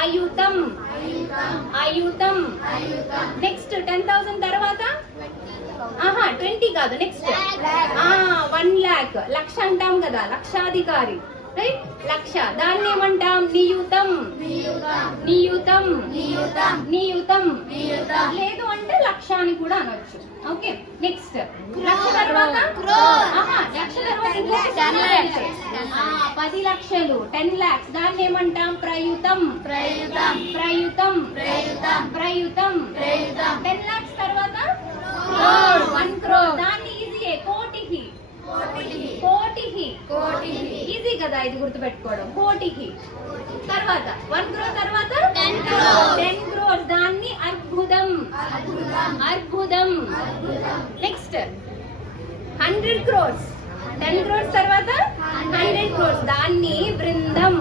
అయుతం అయుతం. Next 10,000 తర్వాత 20 కాదు, next 1 lakh. లక్ష అంటాం కదా, లక్షాధికారి, రైట్? లక్ష, దాన్ని ఏమంటాం? నియుతం నియుతం నియుతం. లేదు అంటే లక్ష అని కూడా అనొచ్చు. ఓకే, నెక్స్ట్ లక్ష తర్వాత 10 లక్షలు, 10 lakhs, దాన్ని ఏమంటాం? ప్రయుతం ప్రయుతం ప్రయుతం. 10 lakhs తర్వాత 1 crore, దాన్ని ఈజీయే, కోటికి కోటికి. ఈజీ కదా ఇది గుర్తుపెట్టుకోవడం, కోటికి. తర్వాత 1 crore తర్వాత 10 crores, దాన్ని అద్భుతం అద్భుతం. నెక్స్ట్ 100 crores, 10 crores తర్వాత 100 crores, దాన్ని బృందం